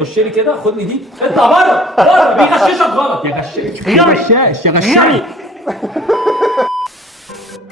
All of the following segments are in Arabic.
خش لي كده، خدني دي، اطلع بره بره، بيغششك غلط يا غشاش يا غشاش يا غشاش.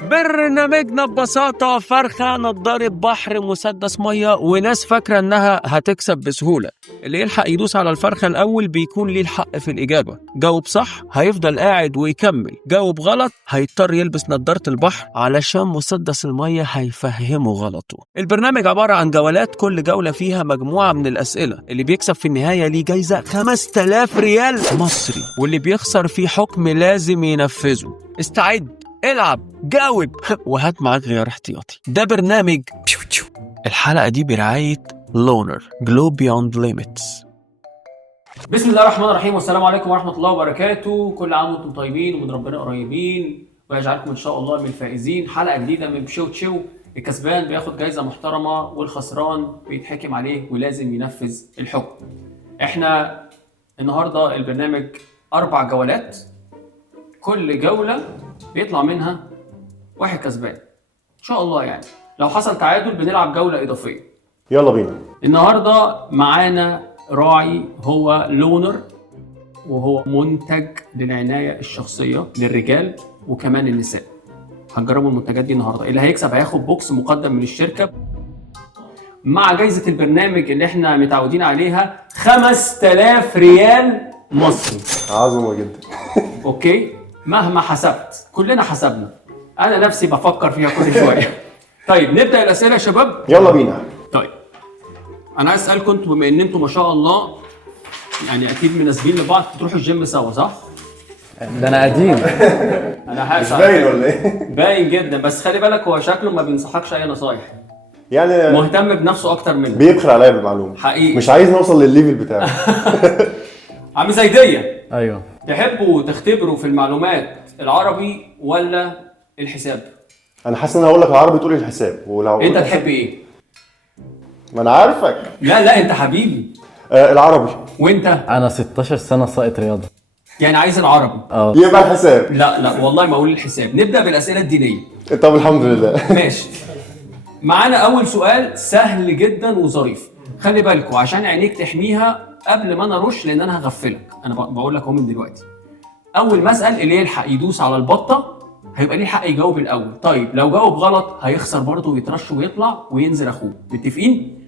برنامجنا ببساطة فرخة، نضارة بحر، مسدس مية، وناس فاكرة انها هتكسب بسهولة. اللي يلحق يدوس على الفرخة الأول بيكون ليه الحق في الإجابة. جاوب صح هيفضل قاعد ويكمل، جاوب غلط هيضطر يلبس نضارة البحر علشان مسدس المية هيفهمه غلطه. البرنامج عبارة عن جولات، كل جولة فيها مجموعة من الأسئلة. اللي بيكسب في النهاية ليه جايزة 5000 ريال مصري، واللي بيخسر فيه حكم لازم ينفذه. استعد، العب، جاوب وهات معاك غيار احتياطي. ده برنامج الحلقة دي برعاية لونر جلو بيوند ليميتس. بسم الله الرحمن الرحيم، والسلام عليكم ورحمة الله وبركاته. كل عام وانتم طيبين ومن ربنا قريبين، ويجعلكم ان شاء الله من الفائزين. حلقة جديدة من بشو تشو. الكسبان بياخد جايزة محترمة، والخسران بيتحكم عليه ولازم ينفذ الحكم. احنا النهاردة البرنامج 4 جولات، كل جولة بيطلع منها واحد كسبان ان شاء الله. يعني لو حصل تعادل بنلعب جولة اضافية. يلا بينا. النهاردة معانا راعي هو لونر، وهو منتج للعناية الشخصية للرجال وكمان النساء. هنجربوا المنتجات دي النهاردة. اللي هيكسب هياخد بوكس مقدم من الشركة مع جايزة البرنامج اللي احنا متعودين عليها 5000 ريال مصري. عظمة جدا. اوكي، مهما حسبت كلنا حسبنا، انا نفسي بفكر فيها كل شويه. طيب نبدا الاسئله يا شباب. يلا بينا. طيب انا عايز اسالكم انتوا، بما ان انتوا ما شاء الله يعني اكيد مناسبين لبعض، تروحوا الجيم سوا صح؟ ده انا قديم. انا حاسس باين ولا ايه؟ باين جدا، بس خلي بالك هو شكله ما بينصحكش اي نصايح، يعني مهتم بنفسه اكتر منك. بيبخل عليا بالمعلومه حقيقي. مش عايز نوصل للليفل بتاعه. عم زيديه، ايوه، تحبوا تختبروا في المعلومات العربي ولا الحساب؟ انا حاسس ان انا هقول لك العربي تقول لي الحساب، ولو انت تحب ايه؟ ما انا عارفك. لا انت حبيبي. العربي. وانت؟ انا 16 سنه ساقط رياضه. يعني عايز العربي. يبقى الحساب. لا والله ما اقول الحساب. نبدا بالاسئله الدينيه. طب الحمد لله. ماشي. معانا اول سؤال سهل جدا وظريف. خلي بالكوا عشان عينيك تحميها قبل ما انا ارش، لان انا هغفلك. انا بقول لك اهو من دلوقتي. اول ما اسال اللي يلحق يدوس على البطه هيبقى ليه حق يجاوب الاول. طيب لو جاوب غلط هيخسر برضه ويترش ويطلع وينزل اخوه. متفقين؟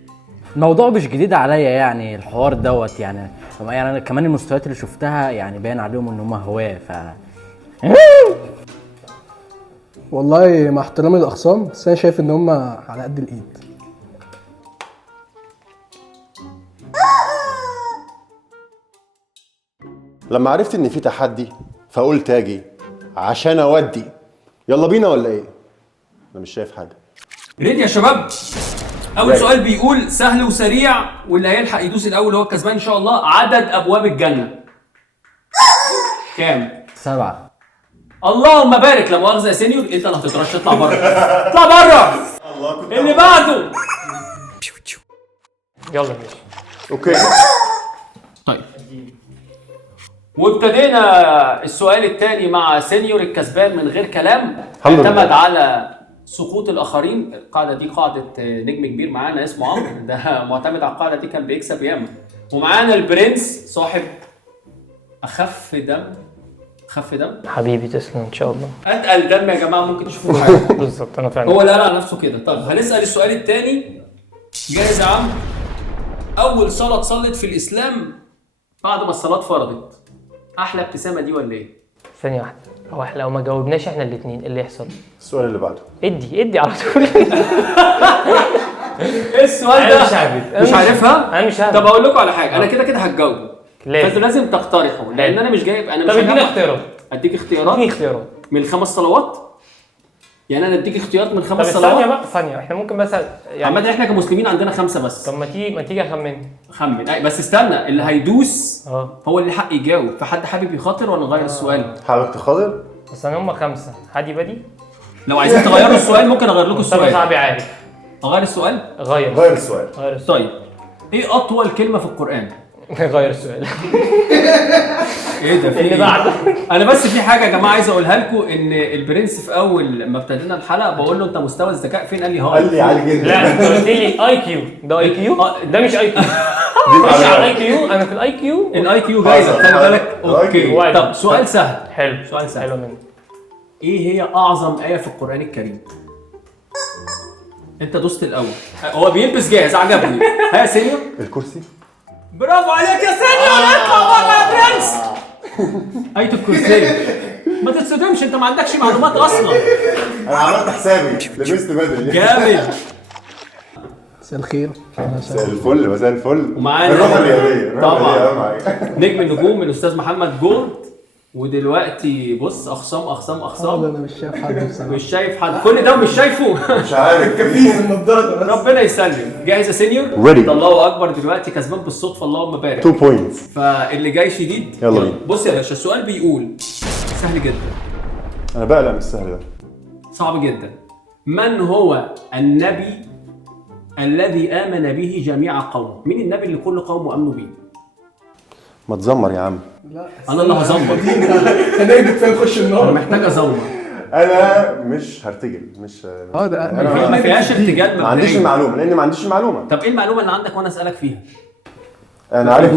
الموضوع مش جديد عليا يعني الحوار دوت يعني انا كمان المستويات اللي شفتها يعني باين عليهم ان هم هواه والله مع احترامي للاخصام، بس انا شايف ان هم على قد الايد. لما عرفت ان في تحدي فقلت اجي عشان اودي. يلا بينا ولا ايه؟ انا مش شايف حاجه. ريدي يا شباب. اول سؤال بيقول سهل وسريع، واللي هيلحق يدوس الاول هو الكسبان ان شاء الله. عدد ابواب الجنه كام؟ 7. اللهم بارك. لا مؤاخذه يا سينيور، انت اللي هتترش. اطلع بره اطلع بره. اللي بعده. يلا ماشي. اوكي. طيب وابتدينا السؤال الثاني مع سينيور الكسبان من غير كلام. الحمد لله. اعتمد على سقوط الاخرين. القاعده دي قاعده نجم كبير معانا اسمه عمرو، ده معتمد على القاعده دي، كان بيكسب ياما. ومعانا البرنس صاحب اخف دم حبيبي تسلم ان شاء الله. اتقل دم يا جماعه ممكن تشوفوا حاجه. بالظبط انا فعلا هو اللي قال على نفسه كده. طب هنسال السؤال الثاني. جاهز يا عم؟ اول صلاه صلت في الاسلام بعد ما الصلاه فرضت، احلى ابتسامه دي ولا ايه؟ ثانيه واحده. هو احنا لو ما جاوبناش احنا الاثنين اللي يحصل؟ السؤال اللي بعده. ادي على طول. ايه السؤال ده؟ مش عارفها؟ انا مش عارف. طب اقول لكم على حاجه، انا كده هتجاوبوا، لازم. فانتوا لازم تقترحوا، لان انا مش جايب. انا مش طب اديني هجمع. اختيارات. اديك اختيارات من ال5 صلوات. يعني انا اديك اختيارات من 5 طب صلوات. ثانيه بقى، ثانيه احنا ممكن بس يعني عامه احنا كمسلمين عندنا 5 بس. طب ما تيجي اخمن. خمن. بس استنى، اللي هيدوس اه هو اللي حق يجاوب. فحد حابب يخاطر ولا نغير السؤال؟ حابب تخاطر؟ بس انا هم 5. هادي بدي. لو عايزين تغيروا السؤال ممكن اغير لكم مصطفى السؤال. شعبي عارف. اغير السؤال. غير غير السؤال. طيب ايه اطول كلمه في القران؟ غير السؤال. ايه ده في اللي إيه؟ بعده. انا بس في حاجه يا جماعه عايز اقولها لكم، ان البرنس في اول ما ابتدينا الحلقه بقول له انت مستوى الذكاء فين، قال لي هاي. قال لي عالي جدا. لا انت قلت لي اي كيو، ده اي كيو، ده مش اي كيو. مش على الاي كيو، انا في الاي كيو. الاي كيو جايزه خلي بالك. اوكي وايد. طب سؤال سهل. حلو، سؤال سهل. حلو منك. ايه هي اعظم ايه في القران الكريم؟ انت دوست الاول، هو بيلبس جاهز عجبني. ها يا سينيور. الكرسي. برافو عليك يا سينيور، اطلع بره يا برنس. آية الكرسي. ما تتصدمش انت ما عندكش معلومات اصلا. انا عملت حسابي لبست بدري. جامد. مساء الخير. مساء الفل مساء الفل. ومعانا الروح الرياضيه طبعا نجم النجوم الاستاذ محمد جولد. ودلوقتي بص اخصام انا مش شايف حد بصراحه. مش شايف حد، كل ده مش شايفه. مش عارف كفيف النضاره بس. ربنا يسلم. جاهز يا سينيور؟ Ready. الله اكبر. دلوقتي كسبان بالصدفه اللهم بارك. 2 بوينتس. فاللي جاي شديد. يلا بينا. بص يا باشا السؤال بيقول سهل جدا. انا بقلق من السهل ده. صعب جدا. من هو النبي الذي آمن به جميع قومه؟ مين النبي اللي كل قومه آمنوا بيه؟ ما تزمر يا عم. لا أنا اللي هزمر. هنجد فين نخش أنا النار. محتاج أزمر. انا مش هرتجل مش ده ما فيهاش ارتجال ما عنديش مبدئيا. المعلومه لان ما عنديش المعلومه. طب إيه المعلومة اللي عندك وأنا أسألك فيها؟ انا عارف.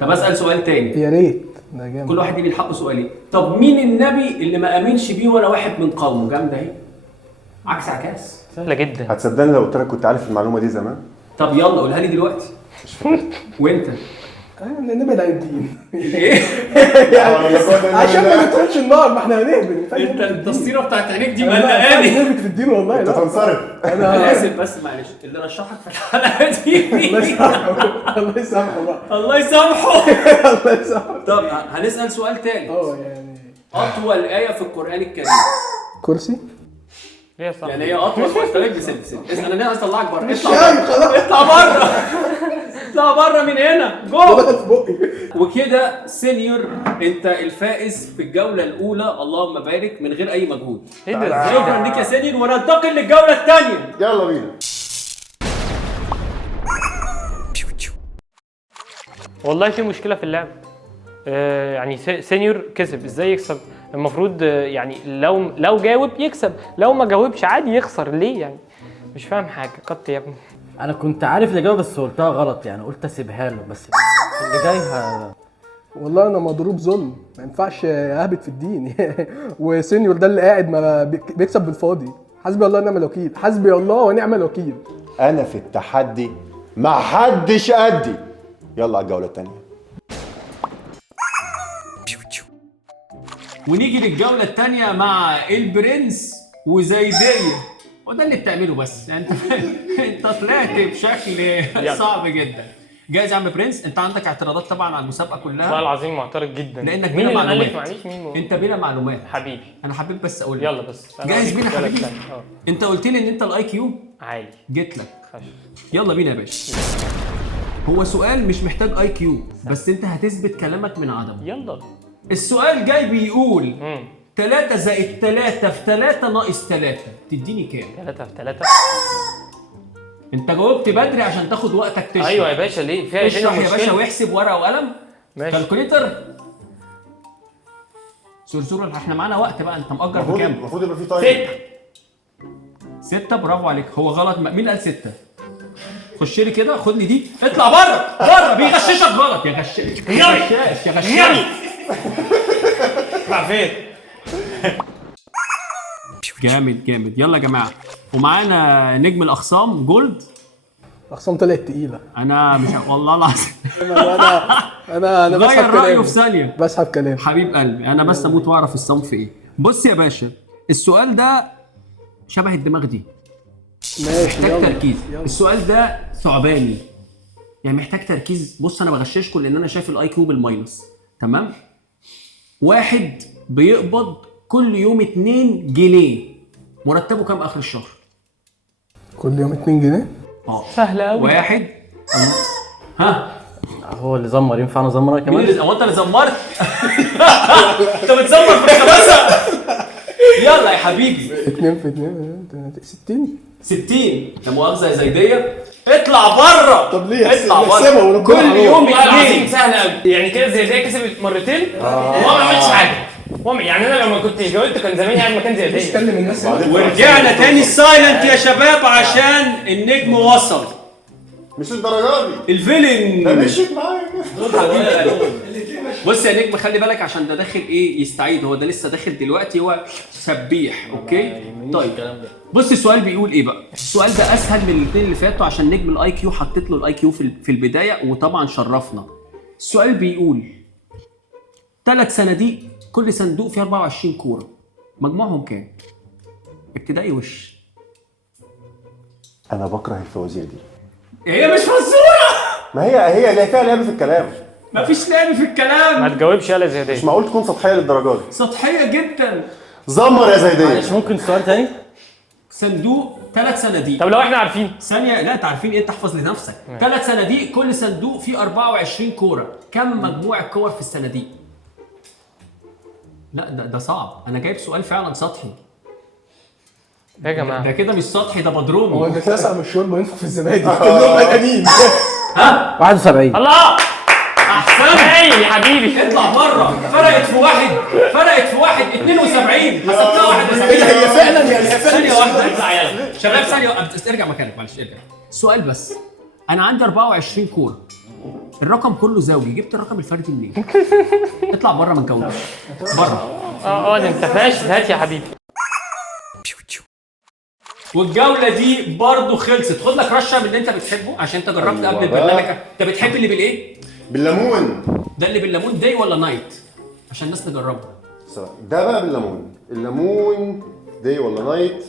طب أسأل سؤال تاني. يا ريت ده جامد. كل واحد يجي حقه سؤالين. طب مين النبي اللي ما آمنش بيه ولا واحد من قومه؟ جامدة أهي. عكس عكاس. سهله جدا. هتصدقني لو قلت لك كنت عارف المعلومه دي زمان. طب يلا قولها لي دلوقتي. وأنت؟ نبعد عن الدين. إيه؟ عشان ما ندخلش النار، ما احنا هنهبل. أنت التصويره بتاعت عينيك دي انا مقلقاني. نهبل في الدين والله. انت لا تنصرف. أنا آسف بس معلش اللي رشحك في الحلقة دي. الله يسامحه. الله يسامحه بقى. الله يسامحه. الله يسامحه. طب هنسأل سؤال تاني. يعني أطول آية في القرآن الكريم. كرسي. هي صح. يعني هي أطول فاستلك بسلسل. اسأل أنا هطلعك بره. مش اطلع شايف خلاص. بره. اطلع بره. اطلع بره من هنا. جوه. دخل في بقي. وكده سينيور أنت الفائز في الجولة الأولى اللهم بارك من غير أي مجهود. ايه ده؟ شكرا ليك يا سينيور وننتقل للجولة الثانية. يلا بينا. والله في مشكله في اللعب. يعني سينيور كسب، ازاي يكسب؟ المفروض يعني لو جاوب يكسب، لو ما جاوبش عادي يخسر. ليه يعني؟ مش فاهم حاجه. قط يا ابني. انا كنت عارف الاجابه بس قلتها غلط، يعني قلت اسيبها له، بس اللي جاي والله انا مضروب ظلم، ما ينفعش اهبط في الدين. وسينيور ده اللي قاعد ما بيكسب بالفاضي. حسبي الله ونعم الوكيل. حسبي الله ونعم الوكيل. انا في التحدي ما حدش قدي. يلا على الجوله الثانيه. ونيجي للجولة الثانية مع البرنس وزيدية. وده اللي بتعمله بس يعني انت طلعت بشكل صعب جدا. جاهز يا عم برنس؟ انت عندك اعتراضات طبعا على المسابقة كلها. والله العظيم معترض جدا. لانك مين بلا اللي معلومات. معلش مين انت بلا معلومات. حبيبي. انا حبيت بس اقول لك. يلا بس. جاهز بينا حبيبي؟ انت قلت لي ان انت الاي كيو عالي. جيت لك. خش. يلا بينا يا باشا. هو سؤال مش محتاج اي كيو بس انت هتثبت كلامك من عدمه. يلا. السؤال جاي بيقول 3 زائد 3 في 3 ناقص 3 تديني كام؟ 3 في 3. انت جاوبت بدري عشان تاخد وقتك تشرح. ايوه يا باشا ليه؟ فيها اشرح يا باشا واحسب ورقه وقلم. ماشي. كالكوليتر. سرسور احنا معانا وقت بقى. انت مأجر بكام؟ المفروض يبقى في تايم. 6. برافو عليك. هو غلط. مين قال 6؟ خش لي كده خد لي دي. اطلع بره بره. بيغششك غلط يا غشاش يا غشاش. اطلع فين؟ جامد جامد. يلا يا جماعه. ومعانا نجم الاخصام جولد. اخصام طلعت تقيله. انا مش والله العظيم انا غير بسحب رايه كلامي. في ثانيه. بسحب كلامي. حبيب قلبي انا بس اموت واعرف الصنف ايه. بص يا باشا السؤال ده شبه الدماغ دي. ماشي محتاج يلا. تركيز. السؤال ده ثعباني يعني محتاج تركيز. بص انا بغششكم لان انا شايف الاي كيو بالماينس. تمام. واحد بيقبض كل يوم 2 جنيه مرتبه كام اخر الشهر؟ كل يوم 2 جنيه. سهله قوي. واحد. ها هو اللي زمر ينفع انا زمرها مين كمان؟ اللي هو انت اللي زمرت؟ انت بتزمر في الخباثه. يلا يا حبيبي. 2 في 2 60. 60. لا مؤاخذه يا زيديه. اطلع بره. طب ليه اطلع نحسبها بره وربنا كل حرام. يوم والله العظيم اثنين. سهل قوي يعني كده زي ده كسبت مرتين وما عملتش حاجه. يعني انا لما كنت جاوبت كان زماني قاعد مكان زي ده. اتكلم الناس ورجعنا تاني السايلنت يا شباب عشان النجم وصل. مش الدرجات دي. الفيلن مشيت معايا. بص يا نجم خلي بالك عشان ده داخل ايه يستعيد. هو ده لسه داخل دلوقتي هو سبيح. اوكي طيب بص السؤال بيقول ايه بقى. السؤال ده اسهل من الاثنين اللي فاتوا عشان نجم الاي كيو حطيت له الاي كيو في البدايه وطبعا شرفنا. السؤال بيقول 3 صناديق كل صندوق فيه 24 كوره مجموعهم كام؟ ابتدائي وش. انا بكره الفوازير دي. هي مش فزوره. ما هي اللي فيها لعب في الكلام. مفيش لعب في الكلام. ما تجاوبش يالا زي ده. مش معقول تكون سطحيه للدرجه دي. سطحيه جدا. زمر يا زيديه. مش ممكن سؤال تاني؟ صندوق 3 صناديق. طب لو احنا عارفين ثانية لا تعرفين ايه تحفظ لنفسك. 3 صناديق كل صندوق فيه 24 كورة، كم مجموع الكور في الصناديق؟ لا ده صعب، أنا جايب سؤال فعلا سطحي. يا جماعه ده كده مش سطحي ده هو بدرومي. اللي اتلسع من الشرب وينفخ في الزبادي كلهم قلقانين. 71. الله أحسن. هاي يا حبيبي اطلع بره. فرقت في واحد 72 حسبتها 71. هي فعلا يعني هي فعلا ثانية واحدة اطلع يلا شباب ثانية ارجع مكانك معلش ارجع. سؤال بس. أنا عندي 24 كورة. الرقم كله زوجي، جبت الرقم الفردي منين؟ اطلع بره ما تجاوبش. بره. ده انت فاشل. هات يا حبيبي. والجولة دي برضه خلصت. خد لك رشة من اللي انت بتحبه عشان انت جربت قبل البرنامج. انت بتحب اللي بالايه؟ بالليمون. ده اللي بالليمون داي ولا نايت؟ عشان الناس تجربه. ده بقى بالليمون. الليمون دي ولا نايت؟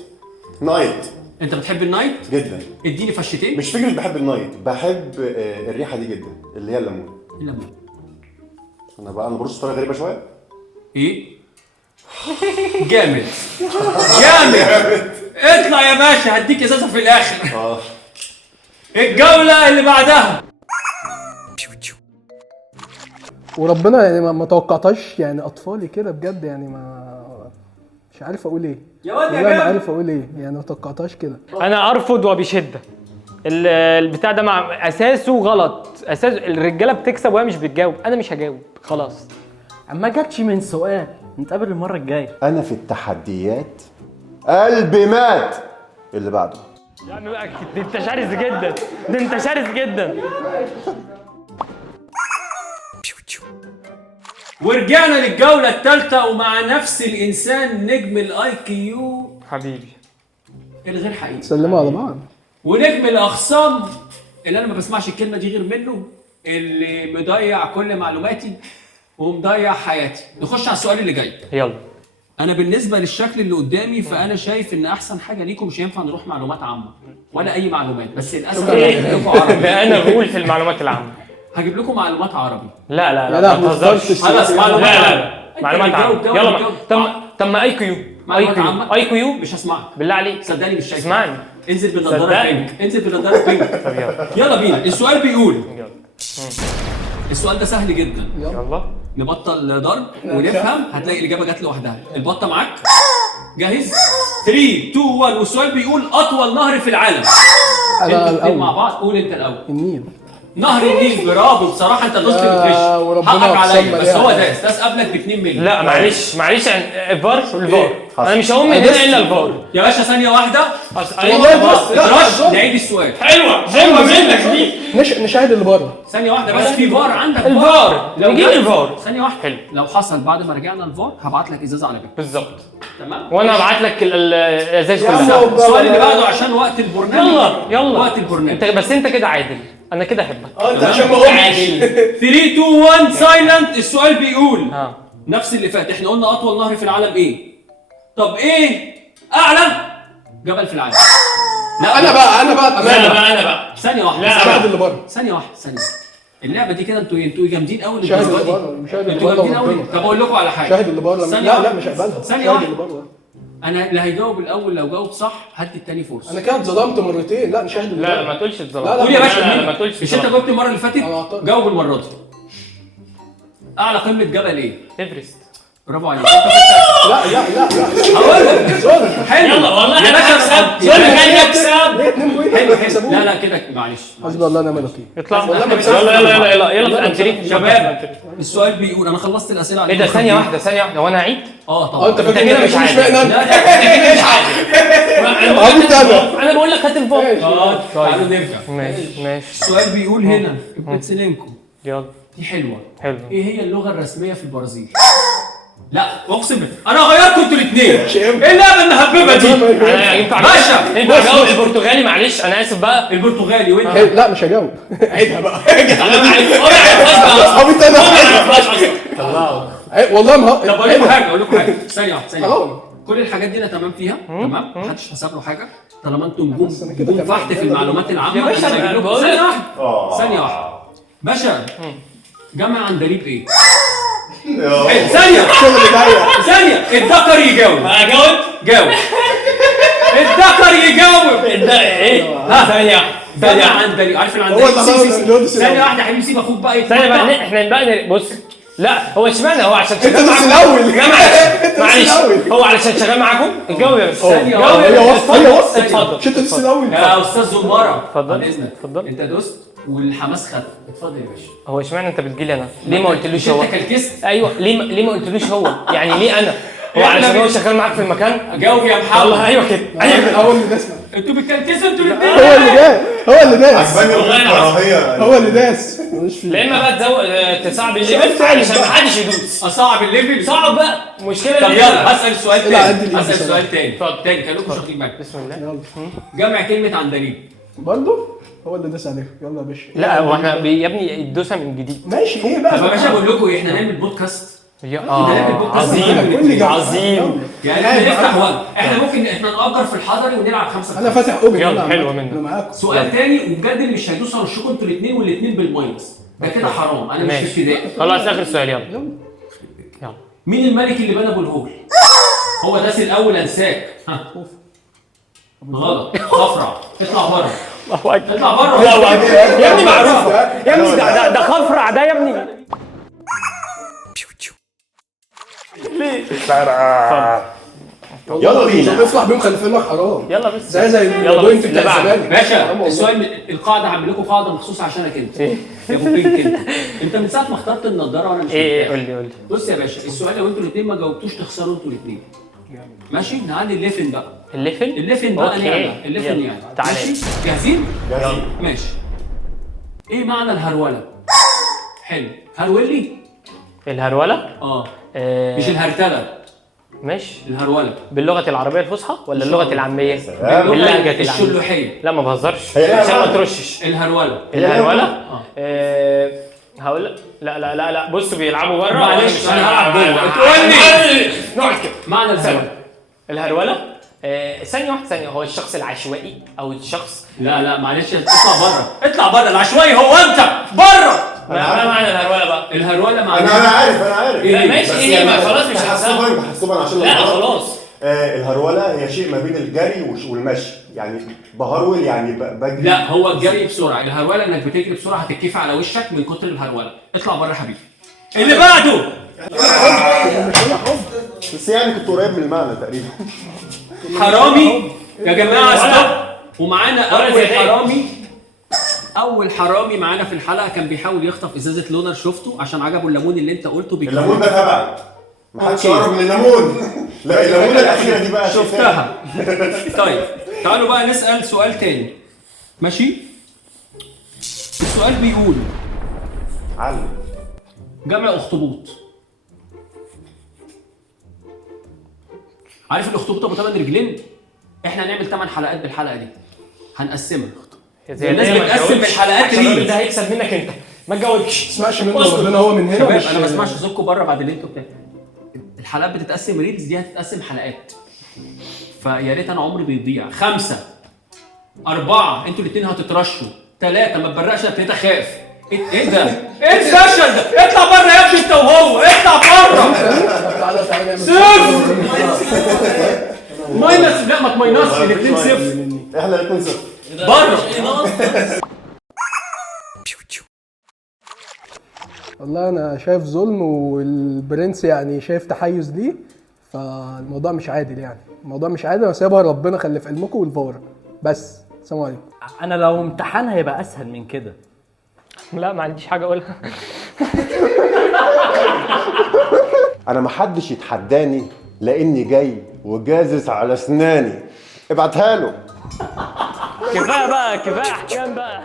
نايت. انت بتحب النايت؟ جدا. اديني فشتين. مش فكرة بحب النايت، بحب الريحة دي جدا اللي هي الليمون. الليمون. انا برص بطريقة غريبة شوية. ايه؟ جامد. جامد. اطلع يا باشا هديك ازازة في الاخر. الجولة اللي بعدها. وربنا يعني ما توقعتهاش يعني اطفالي كده بجد يعني مش عارف اقول ايه. يا واد يا والله ما جامد. عارف اقول ايه يعني ما توقعتهاش كده. انا ارفض وبشده. البتاع ده مع اساسه غلط. اساس الرجاله بتكسب وهي مش بتجاوب. انا مش هجاوب خلاص. ما جاتش من سؤال. نتقابل المرة الجاية. انا في التحديات قلبي مات. اللي بعده. يا عم بقى ده انت شرس جدا. ده انت شرس جدا. ورجعنا للجولة الثالثة ومع نفس الإنسان نجم الآي كيو حبيبي الغير حقيقي سلموا على بعض. ونجم الأخصام اللي أنا ما بسمعش الكلمة دي غير منه، اللي مضيع كل معلوماتي ومضيع حياتي. نخش على السؤال اللي جاي. يلا. أنا بالنسبة للشكل اللي قدامي فأنا شايف إن أحسن حاجة ليكم مش هينفع نروح معلومات عامة ولا أي معلومات، بس للأسف هجيب لكم عربي. ده انا بقول في المعلومات العامه. هجيب لكم معلومات عربي. لا لا لا لا ما ما تهزرش. خلاص معلومات لا عامة. لا معلومات عامه. يلا طب ما اي كيو. معلومات عامة. اي كيو مش هسمعك بالله عليك. صدقني مش شايف. اسمعني. انزل بالنضاره صدقني. بينك. انزل بالنضاره بينك. طب يلا. يلا بينا. السؤال بيقول. يلا. السؤال ده سهل جدا. يلا. نبطل ضرب ونفهم هتلاقي الاجابه جت لوحدها. البطه معاك؟ جاهز؟ 3 2 1 والسؤال بيقول اطول نهر في العالم. انا انتوا الاتنين مع الاول. بعض. قول انت الاول. النيل. نهر النيل. برافو بصراحه انت دوست يا بالغش. وربنا حقك عليا يقسم بس عليها. هو داس قبلك ب 2 مللي. لا معلش الفار والفار. حصل. انا مش هقوم من هنا الا الفار. يا باشا ثانيه واحده. والله بص لا رش نعيد السؤال. حلوه منك دي. نشاهد اللي بره. ثانيه واحده بس في فار عندك. الفار. لو نجيب جت- الفار. ثانيه واحده. حلو. لو حصل بعد ما رجعنا الفار هبعت لك ازازه على بيتك. بالظبط. تمام. وانا ابعت لك الازاز يا عم كلها. هو- السؤال اللي بعده عشان وقت البرنامج. يلا وقت البرنامج. انت كده عادل. انا كده احبك. انت عشان ما قلتش. 3 2 1 سايلنت. السؤال بيقول ها. نفس اللي فات. احنا قلنا اطول نهر في العالم ايه؟ طب ايه اعلى جبل في العالم؟ لا انا بقى انا امانه. بقى ثانيه واحده. لا. شاهد اللي بره. ثانيه واحده. اللعبه دي كده انتوا جامدين قوي شاهد للدرجه اللي دي. بره. شاهد اللي انتوا بره جامدين قوي. وربنا. طب اقول لكم على حاجه. شاهد اللي بره. ثانية لا واحدة. مش هقبلها. ثانية شاهد واحدة. اللي بره. انا اللي هيجاوب الاول لو جاوب صح هدي التاني فرصه. انا كده اتظلمت مرتين. لا نشاهد اللي لا لا بره. ما تقولش اتظلم. لا، لا. قول يا باشا. لا ما تقولش مش انت اتظلم. جاوبت المره اللي فاتت؟ أنا أعترض. جاوب المره دي. اعلى قمه جبل ايه؟ ايفرست. برافو عليك. لا لا لا لا هقول لك حلو. يلا والله يا انا باشا هكسب، يا انا باشا. جاي اكسب. 2 بوينت حلو حلو. لا كده معلش. حسبي الله ونعم الوكيل. اطلع والله ما يلا يلا يلا يلا يلا في الانتريك شباب السؤال بيقول انا خلصت الاسئله ايه عليكم. ده؟ ثانيه واحده وانا هعيد. طبعا انت انت فاكر كده إن مش إحنا عارف. فاهم؟ لا لا مش عبيط انا. انا بقول لك هات الفوق. تعالوا نرجع. ماشي السؤال بيقول هنا في بيتسلينكو يلا دي حلوه. حلو. ايه هي اللغه الرسميه في البرازيل؟ لا اقسم بالله انا غيرتكم انتوا الاثنين. ايه اللعبه المهببه دي؟ انا ينفع باشا ينفع اجاوب البرتغالي؟ معلش انا اسف بقى. البرتغالي وانت لا مش هجاوب. عيدها بقى. انا عارف عبيط انا. طلعوا. والله ما طب اقول لكم حاجه ثانيه واحده خلاص. كل الحاجات دي انا تمام فيها تمام محدش حسب له حاجه طالما انتم نجوم كده نجوم تمام. فحت في المعلومات العامه. يا باشا أنا هجيب لكم بقول لك. ثانيه واحده باشا جمع عندليب ايه؟ يا ثانيه الشغل ضيق. ثانيه الذكر يجاوب. اجاوب. جاوب الذكر يجاوب. ايه؟ ها ثانيه جمع عندليب عارف هو العندليب اللي هو ثانيه واحده يا حبيبي سيب اخوك بقى ثانيه يتمتع. بقى احنا بقى بص. لا هو اشمعنى هو عشان شغال انت بس معاكم؟ الاول. لا معلش الأول. هو علشان شغال معاكم الجو يا باشا. ثانية الجو واحدة. يا هي باشا. وصفه هي وصفه. اتفضل. مش انت لسه الاول. يا استاذ زماره اتفضل. عن اذنك اتفضل. انت دوست والحماس خد اتفضل يا باشا. هو اشمعنى انت بتجيلي انا؟ ليه ما قلتلوش مش هو؟ انت كلكست. ايوه ليه ما قلتلوش هو؟ يعني ليه انا؟ هو علشان هو شغال معاك في المكان؟ جاوب يا محمد. والله ايوه كده. هو اللي داس. انتوا بتكلكسوا انتوا الاثنين. هو اللي داس. هو اللي داس. عجباني الكراهيه. هو اللي داس. مش فيه. لا اما بقى تصعب الليفل علشان ما حدش يدوس. اصعب الليفل. صعب بقى مشكله. طب يلا هسال سؤال لا، عدي تاني. الإيد هسال بصراحة. سؤال تاني. اتفضل. تاني كانوا واخدين بالك. بسم الله. يلا. جمع كلمه عندليب. برضه هو اللي داس عليه. يلا يا باشا. لا هو احنا يا ابني الدوسه من جديد. ماشي ايه طب بقى؟ يا باشا بقول لكم احنا نعمل بودكاست. عظيم قول لي جنب. عظيم. يعني احنا نفتح وقت احنا ممكن احنا نأجر في الحضري ونلعب 5 انا فاتح اوبن. يلا، حلوة منك. انا معاكم. سؤال تاني وبجد اللي مش هيدوس هرشكم انتوا الاثنين والاثنين بالماينس ده كده حرام. انا مش في ماشي ابتدائي. خلاص اخر سؤال يلا. يلا مين الملك اللي بنى ابو الهول؟ هو داس الاول انساك. ها غلط. خفرع. اطلع بره. الله اكبر. اطلع بره. يا ابني معروفه يا ابني ده خفرع ده يا ابني. يلا بينا. طب افرح بيهم خلفين لك حرام. يلا بس زي يلا البوينت بس بتاع اللي بعده. الزمالك. باشا السؤال القاعده هعمل لكم قاعده مخصوص عشانك انت. يا ابو بينك انت من ساعه ما اخترت النضاره وانا مش ايه مرتاح. قول لي بص يا باشا السؤال لو انتوا الاثنين ما جاوبتوش تخسروا انتوا الاثنين. ماشي نعلي الليفن بقى. الليفن بقى أوكي. نعمل الليفن يلا. يعني تعالى. ماشي؟ جاهزين؟ جاهزين. ماشي. ايه معنى الهروله؟ حلو هرولي؟ الهرولة مش الهرتله ماشي الهروله باللغة العربية الفصحى ولا اللغة العامية؟ سلام. باللهجة العامية. الشلوحيه. لا ما بهزرش هي عشان ما لها- ترشش. الهروله. الهرولة هقول لك لا بص بيلعبوا بره. معلش، أنا هلعب جوه. نقعد كده. معنى الهروله. الهرولة ثانية واحدة ثانية. هو الشخص العشوائي أو الشخص لا معلش اطلع بره اطلع بره العشوائي هو انت بره. ما معنى الهرولة بقى؟ الهروله انا معناها عارف لا ماشي بس ايه يعني ما خلاص مش هحسبها. تحسبا عشان لا الغلط. خلاص. الهرولة هي شيء ما بين الجري والمشي، يعني بهرول يعني بجري. لا هو الجري بسرعه. الهروله انك بتجري بسرعه هتتكيف على وشك من كتر الهروله. اطلع بره يا حبيبي. اللي بعده بس يعني كنت قريب من المعنى تقريبا. حرامي يا جماعه ستوب. ومعانا ولا اول زي ده. حرامي. اول حرامي معانا في الحلقه كان بيحاول يخطف ازازه لونر شفته عشان عجبه الليمون اللي انت قلته الليمون ده تبعي، محدش أوكي. يقرب من الليمون. لا الليمونه الاخيره دي بقى شيء شفتها. طيب تعالوا بقى نسال سؤال تاني. ماشي السؤال بيقول تاني. علم. جمع اخطبوط. عارف الاخطبوط ابو 8 رجلين؟ احنا هنعمل 8 حلقات بالحلقه دي هنقسمها. الناس بتقسم بالحلقات الراجل ده دي. هيكسب منك انت ما تجاوبش. تسمعش منه ربنا هو من هنا. شباب مش انا ما بسمعش صوتكم بره بعد اللي انتوا الحلقات بتتقسم ريلز دي هتتقسم حلقات. فيا ريت انا عمري بيضيع. 5 4 انتوا الاثنين هتترشوا. 3 ما تبرقش ابتديت اخاف. ايه ده؟ ايه الفشل ده؟ اطلع بره يا ابني انت وهو اطلع بره. تعالى نعمل صفر ماينس. لا ما تماينسش الاثنين صفر. احنا الاثنين صفر. بره. والله انا شايف ظلم، والبرنس يعني شايف تحيز ليه، فالموضوع مش عادل يعني. الموضوع مش عادل، انا سايبها ربنا خلي في علمكم والفار. بس السلام عليكم. انا لو امتحان هيبقى اسهل من كده. لا ما عنديش حاجه اقولها. انا محدش يتحداني لاني جاي وجازز على اسناني. ابعتها له. كفايه بقى، كفايه احكام بقى.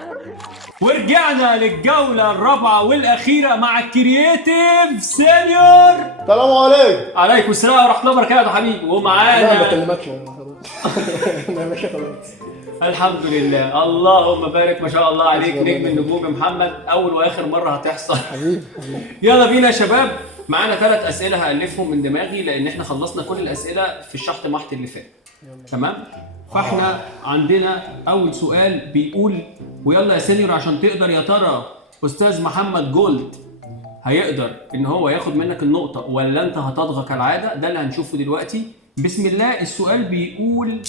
ورجعنا للجولة الرابعة والأخيرة مع الكرييتيف سينيور. السلام عليكم. عليكم السلام ورحمة الله وبركاته حبيبي. لا ما ومعانا بكلمكش انا خلاص. انا يا باشا خلاص. الحمد لله، اللهم بارك ما شاء الله عليك نجم النجوم يا محمد. أول وآخر مرة هتحصل. حبيبي يلا بينا يا شباب، معانا 3 أسئلة هألفهم من دماغي لأن احنا خلصنا كل الأسئلة في الشحط محت اللي فات. تمام؟ فاحنا عندنا أول سؤال بيقول، ويلا يا سينيور عشان تقدر يا ترى أستاذ محمد جولد هيقدر إن هو ياخد منك النقطة ولا أنت هتضغط كالعادة؟ ده اللي هنشوفه دلوقتي. بسم الله. السؤال بيقول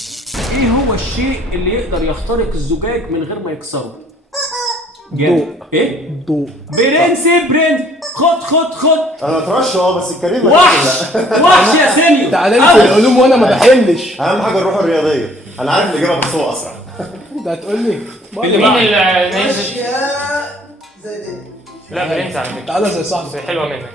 إيه هو الشيء اللي يقدر يخترق الزجاج من غير ما يكسره؟ ضوء. إيه؟ ضوء. برنس برنس. خد انا اترش بس الكريم ما وحش وحش يا سينيور. تعالى لي في العلوم وانا ما بحلش. اهم حاجه الروح الرياضيه. انا عارف الاجابه بس هو اسرع. ده هتقول لي اللي مين بعد. اللي اشياء زي دي. لا برنس على فكره، تعالى زي صاحبي. حلوه منك.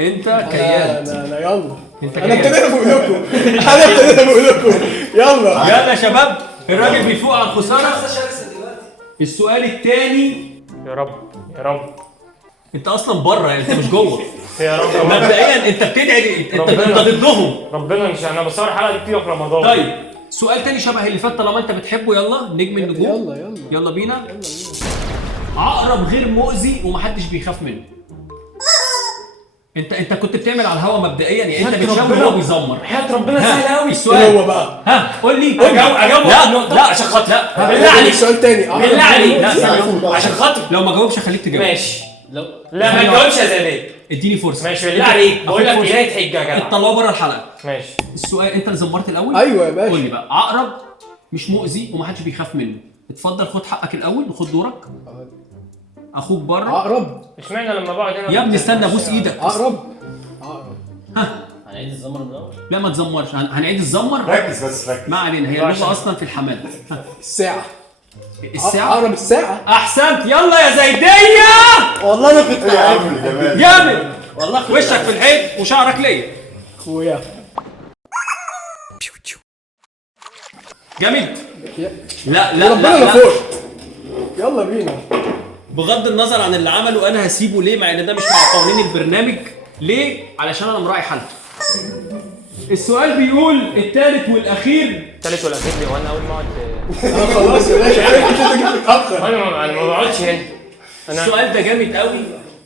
انت كيان. انا يلا. انت انا كيان. ابتديت بقول لكم. انا ابتديت بقول لكم. يلا. يلا يا شباب، الراجل بيفوق على الخساره. شرسه دلوقتي. السؤال الثاني، يا رب يا رب انت اصلا بره يعني انت مش جوه. يا رب. مبدئيا انت بتدعي، انت ضدهم. ربنا مش انا بصور الحلقه دي كتير في رمضان. طيب سؤال تاني شبه اللي فات طالما انت بتحبه. يلا نجم النجوم. يلا يلا بينا. عقرب غير مؤذي ومحدش بيخاف منه. انت كنت بتعمل على الهوا مبدئيا يعني انت بتشم وهو بيزمر. حياة ربنا سهل قوي. السؤال هو بقى. ها قول لي. اجاوب لا عشان خاطر. لا بالله عليك. سؤال تاني. بالله عليك. لا ثانية. عشان خاطر. لو ما جاوبش هخليك تجاوب. ماشي. لا ما تجاوبش يا زياد. اديني فرصه. ماشي بالله عليك، بقول لك فرصة. بدايه حجه يا جدع. اطلعوا بره الحلقه. ماشي. السؤال انت اللي زمرت الاول. ايوه يا باشا. قول لي بقى، عقرب مش مؤذي ومحدش بيخاف منه. اتفضل خد حقك الاول وخد دورك. اخوك بره. عقرب. اشمعنى لما بقعد هنا يا ابني استنى ابوس ايدك. عقرب. هنعيد الزمر من الاول. لا ما تزمرش، هنعيد الزمر. ركز بس ركز. ما علينا، هي اللغه اصلا في الحمام. الساعة. الساعه. عقرب الساعة. احسنت. يلا يا زيديه. والله انا كنت ايه يا عم الجمال. جامد والله. وشك في الحيط وشعرك ليا. اخويا. جميل. لا لا ربنا لا, انا لا. فوق. يلا بينا. بغض النظر عن اللي عمله انا هسيبه. ليه؟ مع ان ده مش مع قوانين البرنامج. ليه؟ علشان انا مراعي حالته. السؤال بيقول الثالث والاخير. الثالث والاخير لي، وانا اول ما اقعد انا خلاص يا باشا. انت جيت متأخر. انا ما بقعدش هنا. السؤال ده جامد قوي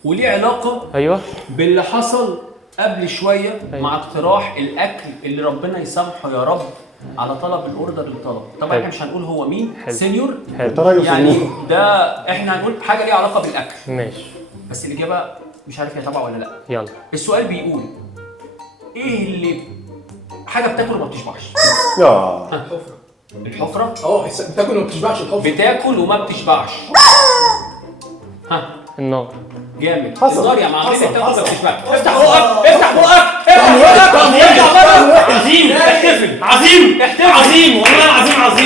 وليه علاقه ايوه باللي حصل قبل شويه أيوة. مع اقتراح الاكل اللي ربنا يسامحه يا رب على طلب الاوردر اللي طلب. طبعا حلو. احنا مش هنقول هو مين. حلو. سينيور. ترى يعني ده احنا هنقول حاجه ليها علاقه بالاكل. ماشي بس الاجابه مش عارف هي تبع ولا لا. يلا. السؤال بيقول ايه اللي حاجه بتاكل وما بتشبعش؟ يا الحفره. بتاكل وما بتشبعش الحفرة. بتاكل وما بتشبعش. ها النار. جامد. حصل. النار يا معلم. حصل. بتاكل وما حصل. بتشبعش. افتح بقك افتح بقك افتح بقك. عظيم. احتفل. عظيم. احتفل. عظيم والله العظيم عظيم.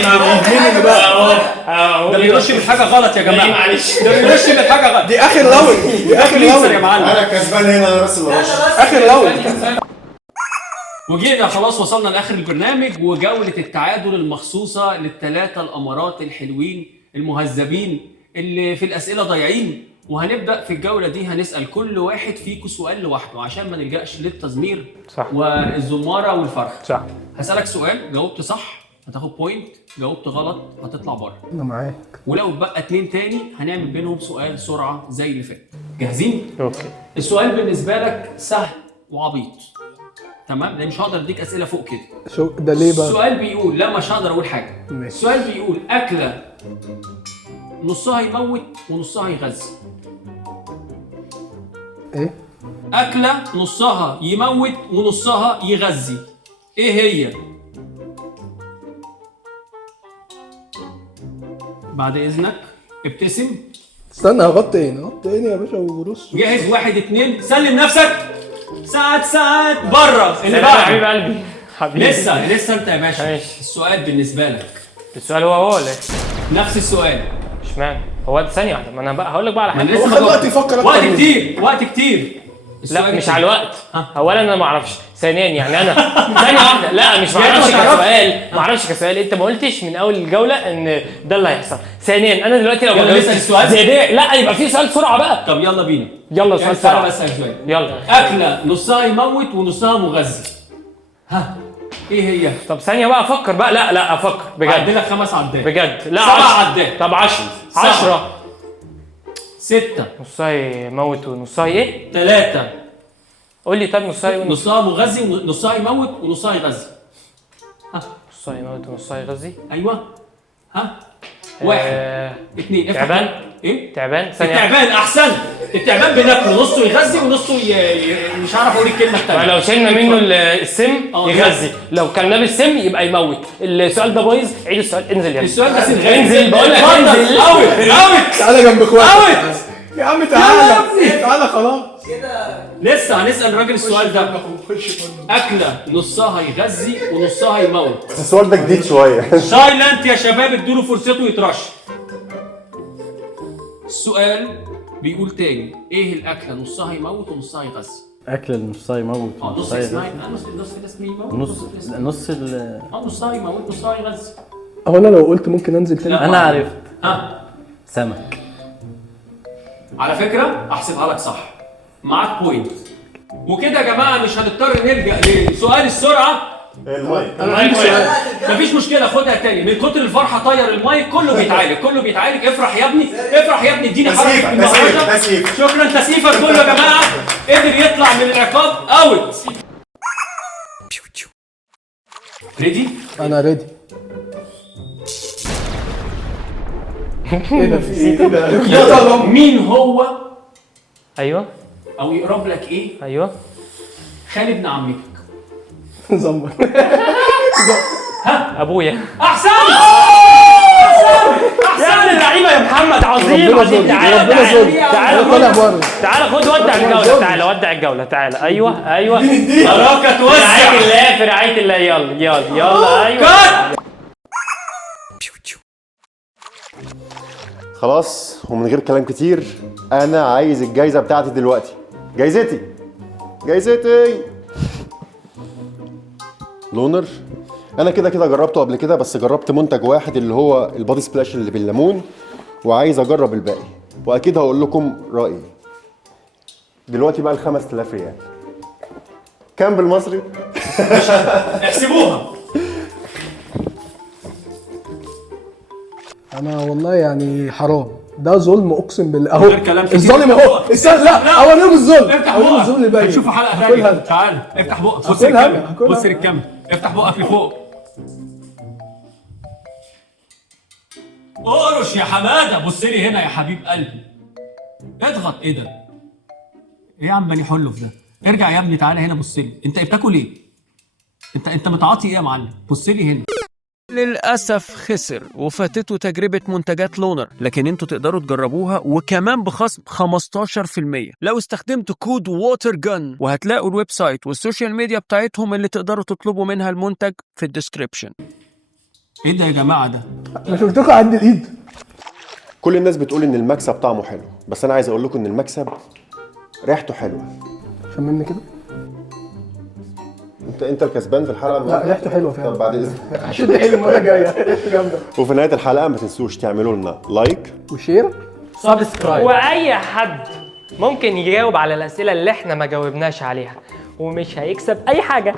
مين اللي بقى؟ ده بيرش من حاجه غلط يا جماعه. معلش. ده بيرش من حاجه غلط. دي اخر راوند. دي اخر يا راوند. معلم. انا كسبان هنا. انا بس اللي رش. اخر راوند. وجينا خلاص وصلنا لاخر البرنامج وجوله التعادل المخصوصه للثلاثه الامارات الحلوين المهذبين اللي في الاسئله ضايعين. وهنبدا في الجوله دي هنسال كل واحد فيكم سؤال لوحده عشان ما نلجاش للتزمير. صح. والزماره والفرخ. صح. هسالك سؤال، جاوبت صح هتاخد بوينت، جاوبت غلط هتطلع بره. انا معاك. ولو اتبقى 2 تاني هنعمل بينهم سؤال سرعه زي اللي فات. جاهزين؟ اوكي. السؤال بالنسبه لك سهل وعبيط. تمام؟ لان مش هقدر اديك اسئله فوق كده. شو ده ليه بقى؟ السؤال بيقول، لا مش هقدر اقول حاجه. ماشي. السؤال بيقول اكله نصها يموت ونصها يغذي. ايه؟ اكله نصها يموت ونصها يغذي. ايه هي؟ بعد اذنك ابتسم. استنى هغطي عيني يا باشا ورص. جاهز؟ 1 2 سلم نفسك. ساعات بره اللي يا بعده. حبيب قلبي حبيبي. لسه انت يا باشا. ماشي. السؤال بالنسبه لك السؤال هو ولا ايه؟ نفس السؤال. اشمعنى؟ هو ثانية واحدة، ما انا بقى هقول لك بقى على ما انا حاجة. لسه خد وقت يفكر وقت أكتر كتير وقت كتير. لا السؤال مش كتير. على الوقت. ها. اولا انا ما اعرفش، ثانيا يعني انا ثانيه واحده، لا مش ما يعني اعرفش ما تعرفش؟ كسؤال، ما اعرفش كسؤال، انت ما قلتش من اول الجوله ان ده اللي هيحصل. ثانيا انا دلوقتي لو ما يلا نسأل جاوبتش السؤال. زي ده لا يبقى في سؤال بسرعه بقى. طب يلا بينا. يلا سؤال يعني تعالى بسرعه. بس اسال سؤال. يلا اكله نصها يموت ونصها مغذي. ها ايه هي؟ طب ثانيه بقى افكر بقى. لا افكر بجد عندنا 5 عدات. بجد. لا 7 10. عدات. طب 10 7. 10 6 نصها يموت ونصها ايه؟ 3 قول لي طب نصها ايه؟ نصها مغذي ونصها يموت ونصها يغذي. ها نصها يموت ونصها يغذي. ايوه. ها 1 2 تعبان. ايه؟ تعبان. ثانيه التعبان احسن. التعبان بناكله نصه يغذي ونصه مش عارف اقول الكلمه الثانيه. لو شلنا منه السم يغذي، لو كلناه بالسم يبقى يموت. السؤال ده بايظ، عيد السؤال. انزل يلا. السؤال ده سنغالي. انزل بقول لك انزل. اوت. تعالى جنب اخواتك. اوت. يا عم تعالى تعالى خلاص. كده لسه هنسال الراجل السؤال ده. اكله نصها يغذي ونصها يموت. بس السؤال ده جديد شويه. سايلنت يا شباب، ادوا فرصته يترش. السؤال بيقول تاني، ايه الاكله نصها يموت ونصها يغذي؟ اكل النص يموت نص ونص يغذي. اسمها نص كده اسمه يموت نص نصها يموت نصها يغذي. هو انا لو قلت ممكن انزل تاني. لا. انا عرفت. ها سمك. على فكره احسبها لك صح، معاك بوينت. وكده يا جماعه مش هنضطر نلجا لسؤال السرعه. المايك. انا عندي سؤال. مفيش مشكله، خدها تاني. من كتر الفرحه طير المايك، كله بيتعالج. افرح يا ابني، اديني حركه النهارده. شكرا تسييفك كله يا جماعه. قدر يطلع من العقاب. اوت. ريدي؟ انا ريدي. ايه ده في ايه ده؟ يلا مين هو ايوه او يقرب لك ايه ايوه. خالد ابن عمتك؟ زمر. ابويا. احسن. يا اللعيبه يا محمد، عظيم ربنا عظيم. يزول. تعالى ربنا يزول. تعالى طالع خد بره. تعالى خد ودع الجوله. تعالى ودع الجوله. تعالى. ايوه بركه في توسع. رعايه الله، في رعايه الله. يلا ايوه. كات. خلاص ومن غير كلام كتير، انا عايز الجايزه بتاعتي دلوقتي. جايزتي لونر. انا كده جربته قبل كده، بس جربت منتج واحد اللي هو البادي سبلاش اللي بالليمون، وعايز اجرب الباقي، واكيد هقول لكم رايي. دلوقتي بقى ال 5000 ريال كام بالمصري؟ احسبوها. انا والله يعني حرام، ده ظلم اقسم بالله. اهو غير كلام كتير. الظالم اهو. لا اوريهم الظلم. افتح اوريهم بقك. الظلم اللي باين. هنشوف حلقه هاكلها ثانيه. أنا. تعال افتح بقك. بص هاكلها للكاميرا. أنا. هاكلها بص أنا. للكاميرا. افتح بقك لفوق. قرش يا حماده. بص لي هنا يا حبيب قلبي. اضغط. ايه ده؟ ايه يا عم بني حلف ده؟ ارجع يا ابني، تعالى هنا. بص لي. انت بتاكل ايه؟ انت متعاطي ايه يا معلم؟ بص لي هنا. للأسف خسر وفاتته تجربة منتجات لونر، لكن انتوا تقدروا تجربوها وكمان بخصم 15% لو استخدمتوا كود ووتر جن، وهتلاقوا الويب سايت والسوشيال ميديا بتاعتهم اللي تقدروا تطلبوا منها المنتج في الديسكريبشن. ايه ده يا جماعه ده؟ انا شفتكم عند الايد. كل الناس بتقول ان المكسب طعمه حلو، بس انا عايز اقول لكم ان المكسب ريحته حلوه. شممني كده. انت الكسبان في الحلقه. لا ريحته حلوه فعلا. طب بعد اذنك، هشد حيلي المره الجايه. جامده. وفي نهايه الحلقه ما تنسوش تعملوا لنا لايك وشير. سبسكرايب. واي حد ممكن يجاوب على الاسئله اللي احنا ما جاوبناش عليها ومش هيكسب اي حاجه.